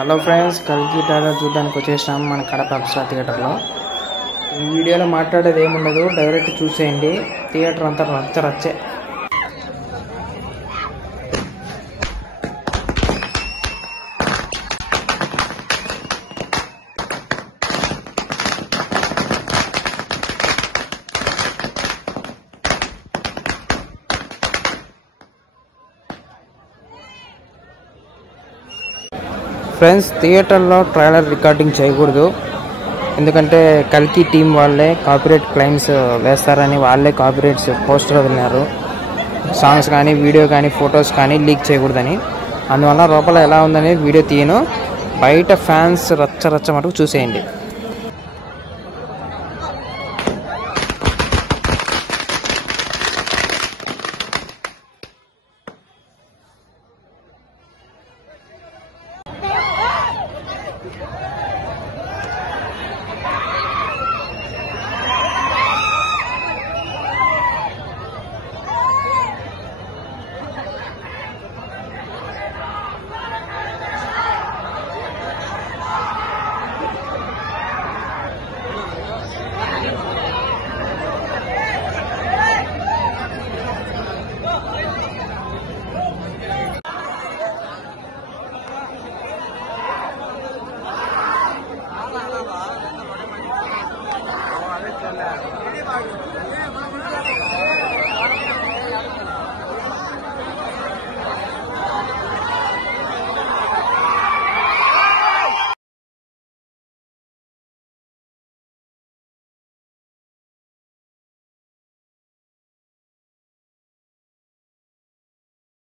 Hello friends, కల్కి trailer చూడడానికి వచ్చేసాం మన కడప అప్సరా థియేటర్లో. ఈ వీడియోలో మాట్లాడేది ఏముండదు, డైరెక్ట్ చూసేయండి. థియేటర్ అంతా రచ్చే. ఫ్రెండ్స్, థియేటర్లో ట్రైలర్ రికార్డింగ్ చేయకూడదు, ఎందుకంటే కల్కి టీం వాళ్ళే కాపీరైట్ క్లెయిమ్స్ వేస్తారని వాళ్ళే కాపీరైట్స్ పోస్టర్ వదిలినారు. సాంగ్స్ కానీ, వీడియో కానీ, ఫొటోస్ కానీ లీక్ చేయకూడదని. అందువల్ల లోపల ఎలా ఉందనేది వీడియో తీయను. బయట ఫ్యాన్స్ రచ్చ మటుకు చూసేయండి.